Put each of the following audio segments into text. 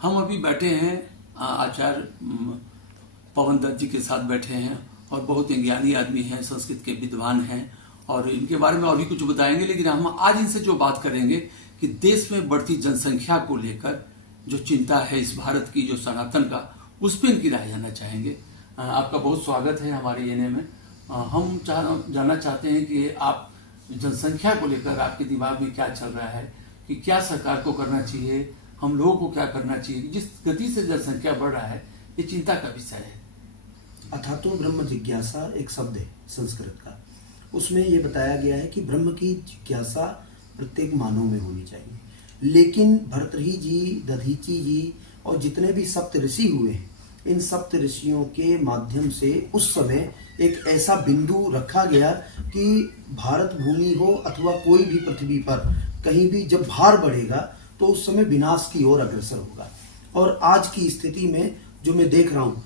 हम अभी बैठे हैं आचार्य पवन दत्त जी के साथ बैठे हैं और बहुत ही ज्ञानी आदमी हैं, संस्कृत के विद्वान हैं और इनके बारे में और भी कुछ बताएंगे। लेकिन हम आज इनसे जो बात करेंगे कि देश में बढ़ती जनसंख्या को लेकर जो चिंता है इस भारत की, जो सनातन का, उस पर इनकी राय जानना चाहेंगे। आपका बहुत स्वागत है हमारे एने में। हम जानना चाहते हैं कि आप जनसंख्या को लेकर आपके दिमाग में क्या चल रहा है, कि क्या सरकार को करना चाहिए, हम लोगों को क्या करना चाहिए। जिस गति से जनसंख्या बढ़ रहा है ये चिंता का विषय है। अथातो ब्रह्म जिज्ञासा एक शब्द है संस्कृत का, उसमें यह बताया गया है कि ब्रह्म की जिज्ञासा प्रत्येक मानव में होनी चाहिए। लेकिन भर्तृहरि जी, दधीची जी और जितने भी सप्त ऋषि हुए हैं, इन सप्त ऋषियों के माध्यम से उस समय एक ऐसा बिंदु रखा गया कि भारत भूमि हो अथवा कोई भी पृथ्वी पर कहीं भी जब भार बढ़ेगा तो उस समय विनाश की ओर अग्रसर होगा। और आज की स्थिति में जो मैं देख रहा हूँ,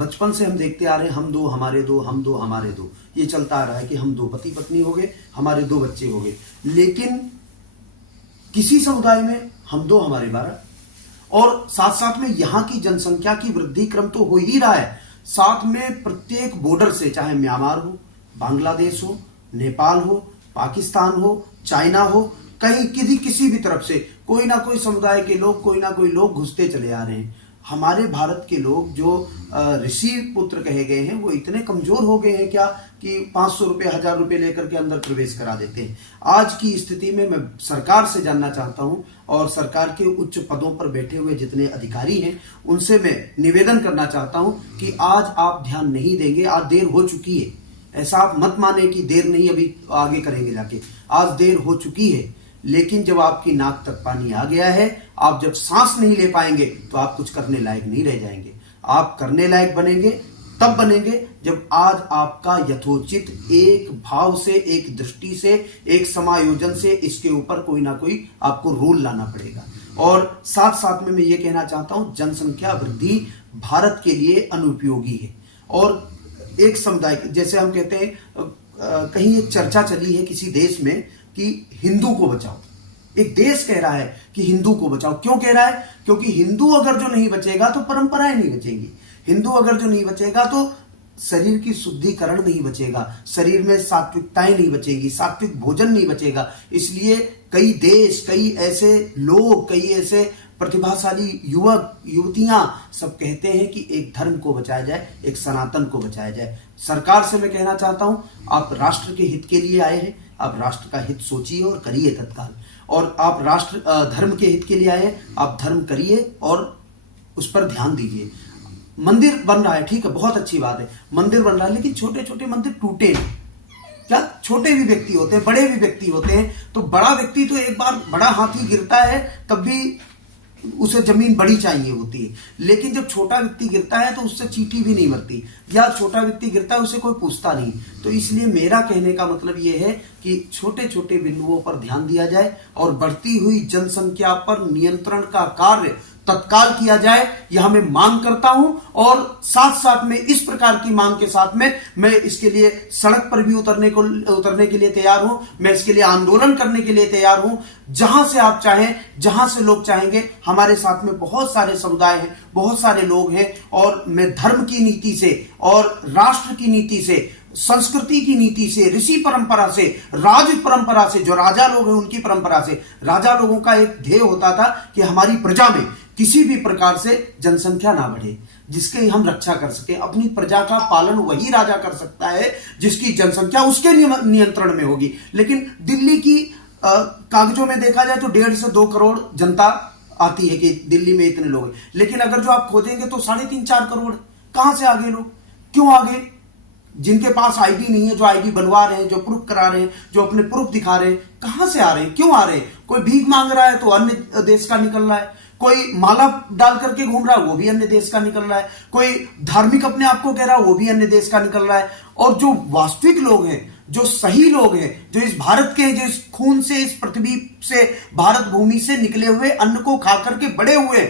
बचपन से हम देखते आ रहे हैं, हम दो हमारे दो, हम दो हमारे दो, ये चलता आ रहा है कि हम दो पति पत्नी हो गए, हमारे दो बच्चे हो गए। लेकिन किसी समुदाय में हम दो हमारे 12, और साथ साथ में यहाँ की जनसंख्या की वृद्धि क्रम तो हो ही रहा है। साथ में प्रत्येक बॉर्डर से, चाहे म्यांमार हो, बांग्लादेश हो, नेपाल हो, पाकिस्तान हो, चाइना हो, कहीं किसी भी तरफ से कोई ना कोई समुदाय के लोग, कोई ना कोई लोग घुसते चले आ रहे हैं। हमारे भारत के लोग जो ऋषि पुत्र कहे गए हैं वो इतने कमजोर हो गए हैं क्या कि 500 रुपए, 1000 रुपए लेकर के अंदर प्रवेश करा देते हैं। आज की स्थिति में मैं सरकार से जानना चाहता हूं और सरकार के उच्च पदों पर बैठे हुए जितने अधिकारी हैं उनसे मैं निवेदन करना चाहता हूं कि आज आप ध्यान नहीं देंगे, आज देर हो चुकी है। ऐसा आप मत माने कि देर नहीं, अभी आगे करेंगे जाके, आज देर हो चुकी है। लेकिन जब आपकी नाक तक पानी आ गया है, आप जब सांस नहीं ले पाएंगे तो आप कुछ करने लायक नहीं रह जाएंगे। आप करने लायक बनेंगे तब बनेंगे जब आज आपका यथोचित एक भाव से, एक दृष्टि से, एक समायोजन से इसके ऊपर कोई ना कोई आपको रूल लाना पड़ेगा। और साथ साथ में मैं ये कहना चाहता हूं, जनसंख्या वृद्धि भारत के लिए अनुपयोगी है। और एक समुदाय, जैसे हम कहते हैं, कहीं एक चर्चा चली है किसी देश में कि हिंदू को बचाओ। एक देश कह रहा है कि हिंदू को बचाओ। क्यों कह रहा है? क्योंकि हिंदू अगर जो नहीं बचेगा तो परंपराएं नहीं बचेंगी। हिंदू अगर जो नहीं बचेगा तो शरीर की शुद्धिकरण नहीं बचेगा, शरीर में सात्विकताएं नहीं बचेगी, सात्विक भोजन नहीं बचेगा। इसलिए कई देश, कई ऐसे लोग, कई ऐसे प्रतिभाशाली युवक युवतियां सब कहते हैं कि एक धर्म को बचाया जाए, एक सनातन को बचाया जाए। सरकार से मैं कहना चाहता हूं, आप राष्ट्र के हित के लिए आए हैं, आप राष्ट्र का हित सोचिए और करिए तत्काल। और आप राष्ट्र धर्म के हित के लिए आए हैं, आप धर्म करिए और उस पर ध्यान दीजिए। मंदिर बन रहा है, ठीक है, बहुत अच्छी बात है, मंदिर बन रहा है, लेकिन छोटे छोटे मंदिर टूटे नहीं। क्या छोटे भी व्यक्ति होते हैं, बड़े भी व्यक्ति होते हैं। तो बड़ा व्यक्ति तो एक बार बड़ा हाथी गिरता है तब भी उसे जमीन बड़ी चाहिए होती है, लेकिन जब छोटा व्यक्ति गिरता है तो उससे चींटी भी नहीं मरती, या छोटा व्यक्ति गिरता है उसे कोई पूछता नहीं। तो इसलिए मेरा कहने का मतलब यह है कि छोटे छोटे बिंदुओं पर ध्यान दिया जाए और बढ़ती हुई जनसंख्या पर नियंत्रण का कार्य तत्काल किया जाए, यह मैं मांग करता हूं। और साथ साथ में इस प्रकार की मांग के साथ में मैं इसके लिए सड़क पर भी उतरने के लिए तैयार हूं, मैं इसके लिए आंदोलन करने के लिए तैयार हूं। जहां से आप चाहें, जहां से लोग चाहेंगे, हमारे साथ में बहुत सारे समुदाय हैं, बहुत सारे लोग हैं। और मैं धर्म की नीति से और राष्ट्र की नीति से, संस्कृति की नीति से, ऋषि परंपरा से, राज परंपरा से, जो राजा लोग हैं उनकी परंपरा से, राजा लोगों का एक ध्येय होता था कि हमारी प्रजा में किसी भी प्रकार से जनसंख्या ना बढ़े, जिसके हम रक्षा कर सके। अपनी प्रजा का पालन वही राजा कर सकता है जिसकी जनसंख्या उसके नियंत्रण में होगी। लेकिन दिल्ली की कागजों में देखा जाए तो 1.5 से 2 करोड़ जनता आती है कि दिल्ली में इतने लोग हैं, लेकिन अगर जो आप खोजेंगे तो 3.5-4 करोड़। कहां से आ गए लोग? क्यों आ गए? जिनके पास आईडी नहीं है, जो आईडी बनवा रहे हैं, जो प्रूफ करा रहे हैं, जो अपने प्रूफ दिखा रहे हैं, कहां से आ रहे हैं, क्यों आ रहे हैं? कोई भीख मांग रहा है तो अन्य देश का निकल रहा है, कोई माला डाल करके घूम रहा है वो भी अन्य देश का निकल रहा है, कोई धार्मिक अपने आप को कह रहा है वो भी अन्य देश का निकल रहा है। और जो वास्तविक लोग हैं, जो सही लोग हैं, जो इस भारत के, जो इस खून से, इस पृथ्वी से, भारत भूमि से निकले हुए अन्न को खा करके बड़े हुए,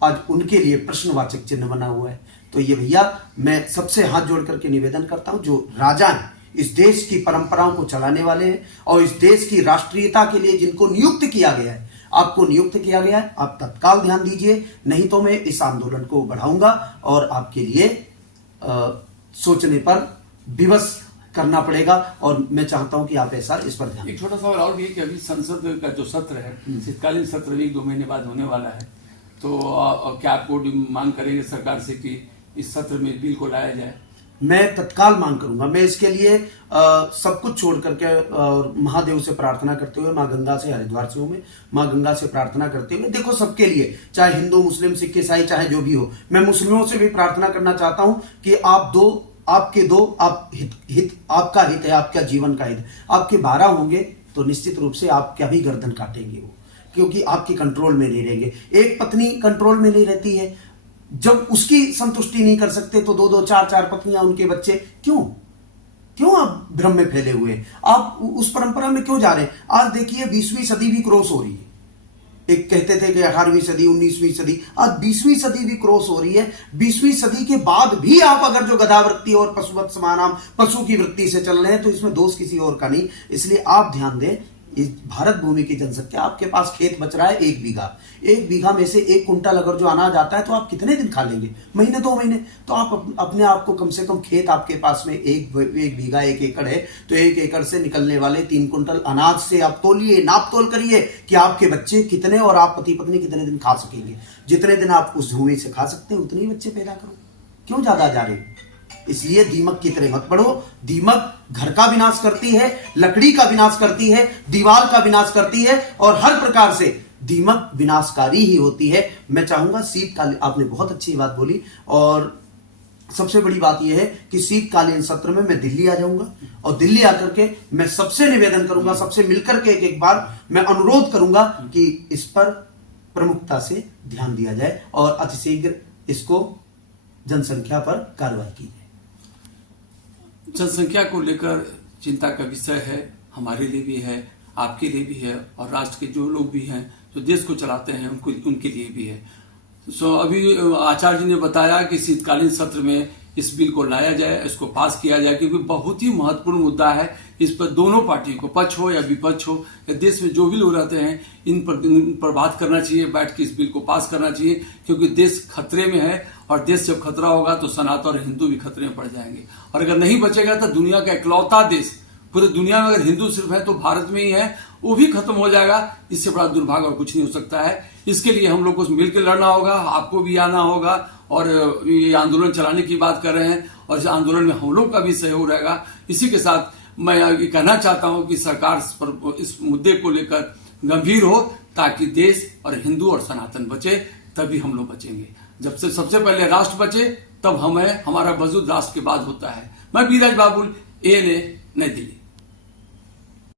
आज उनके लिए प्रश्नवाचक चिन्ह बना हुआ है। तो ये भैया, मैं सबसे हाथ जोड़ करके निवेदन करता हूं, जो राजा हैं, इस देश की परंपराओं को चलाने वाले हैं और इस देश की राष्ट्रीयता के लिए जिनको नियुक्त किया गया है, आपको नियुक्त किया गया है, आप तत्काल ध्यान दीजिए, नहीं तो मैं इस आंदोलन को बढ़ाऊंगा और आपके लिए सोचने पर विवश करना पड़ेगा। और मैं चाहता हूं कि आप ऐसा इस पर ध्यान। एक छोटा सवाल और भी है कि अभी संसद का जो सत्र है, शीतकालीन सत्र भी 1-2 महीने बाद होने वाला है, तो क्या आप मांग करेंगे सरकार से कि इस सत्र में बिल को लाया जाए? मैं तत्काल मांग करूंगा। मैं इसके लिए सब कुछ छोड़ करके महादेव से प्रार्थना करते हुए, माँ गंगा से, हरिद्वार से हूं मैं, माँ गंगा से प्रार्थना करते हुए, देखो सबके लिए, चाहे हिंदू, मुस्लिम, सिख, ईसाई, चाहे जो भी हो, मैं मुस्लिमों से भी प्रार्थना करना चाहता हूं कि आप आपका हित है, आपका जीवन का हित, आपके 12 होंगे तो निश्चित रूप से आपका भी गर्दन काटेंगे वो, क्योंकि आपके कंट्रोल में नहीं रहेंगे। एक पत्नी कंट्रोल में नहीं रहती है, जब उसकी संतुष्टि नहीं कर सकते तो 2-2, 4-4 पत्नियां, उनके बच्चे, क्यों आप भ्रम में फैले हुए हैं? आप उस परंपरा में क्यों जा रहे हैं? आज देखिए 20वीं सदी भी क्रॉस हो रही है। एक कहते थे कि 18वीं सदी, 19वीं सदी, आज 20वीं सदी भी क्रॉस हो रही है। 20वीं सदी के बाद भी आप अगर जो गधावृत्ति और पशुवत समानाम, पशु की वृत्ति से चल रहे हैं, तो इसमें दोष किसी और का नहीं। इसलिए आप ध्यान दें, इस भारत भूमि की जनसंख्या, आपके पास खेत बच रहा है 1 बीघा, 1 बीघा में से 1 कुंटल अगर जो अनाज आता है तो आप कितने दिन खा लेंगे? महीने, 2 महीने। तो आप अपने आप को कम से कम, खेत आपके पास में 1 बीघा 1 एकड़ है, तो 1 एकड़ से निकलने वाले 3 कुंटल अनाज से आप तोलिए, नाप तोल करिए कि आपके बच्चे कितने और आप पति पत्नी कितने दिन खा सकेंगे। जितने दिन आप उस भूमि से खा सकते हैं उतने ही बच्चे पैदा करो, क्यों ज्यादा जा रहे हैं? इसलिए दीमक की तरह मत पड़ो। दीमक घर का विनाश करती है, लकड़ी का विनाश करती है, दीवार का विनाश करती है, और हर प्रकार से दीमक विनाशकारी ही होती है। मैं चाहूंगा शीतकालीन, आपने बहुत अच्छी बात बोली, और सबसे बड़ी बात यह है कि शीतकालीन सत्र में मैं दिल्ली आ जाऊंगा, और दिल्ली आकर के मैं सबसे निवेदन करूंगा, सबसे मिलकर के एक बार मैं अनुरोध करूंगा कि इस पर प्रमुखता से ध्यान दिया जाए और अतिशीघ्र इसको जनसंख्या पर कार्रवाई की जाए। जनसंख्या को लेकर चिंता का विषय है, हमारे लिए भी है, आपके लिए भी है, और राष्ट्र के जो लोग भी हैं, जो देश को चलाते हैं, उनके लिए भी है। अभी आचार्य जी ने बताया कि शीतकालीन सत्र में इस बिल को लाया जाए, इसको पास किया जाए, क्योंकि बहुत ही महत्वपूर्ण मुद्दा है। इस पर दोनों पार्टियों को, पक्ष हो या विपक्ष हो, या देश में जो भी लोग रहते हैं, इन पर बात करना चाहिए, बैठ के इस बिल को पास करना चाहिए, क्योंकि देश खतरे में है, और देश जब खतरा होगा तो सनातन और हिंदू भी खतरे में पड़ जाएंगे। और अगर नहीं बचेगा तो दुनिया का इकलौता देश, पूरे दुनिया में अगर हिंदू सिर्फ है तो भारत में ही है, वो भी खत्म हो जाएगा। इससे बड़ा दुर्भाग्य और कुछ नहीं हो सकता है। इसके लिए हम लोग को मिलकर लड़ना होगा, आपको भी आना होगा, और ये आंदोलन चलाने की बात कर रहे हैं, और इस आंदोलन में हम लोग का भी सहयोग रहेगा। इसी के साथ मैं ये कहना चाहता हूं कि सरकार इस मुद्दे को लेकर गंभीर हो, ताकि देश और हिंदू और सनातन बचे, तभी हम लोग बचेंगे। जब से सबसे पहले राष्ट्र बचे, तब हमारा वजूद राष्ट्र के बाद होता है। मैं बीराज बाबुल, ANA, नई दिल्ली।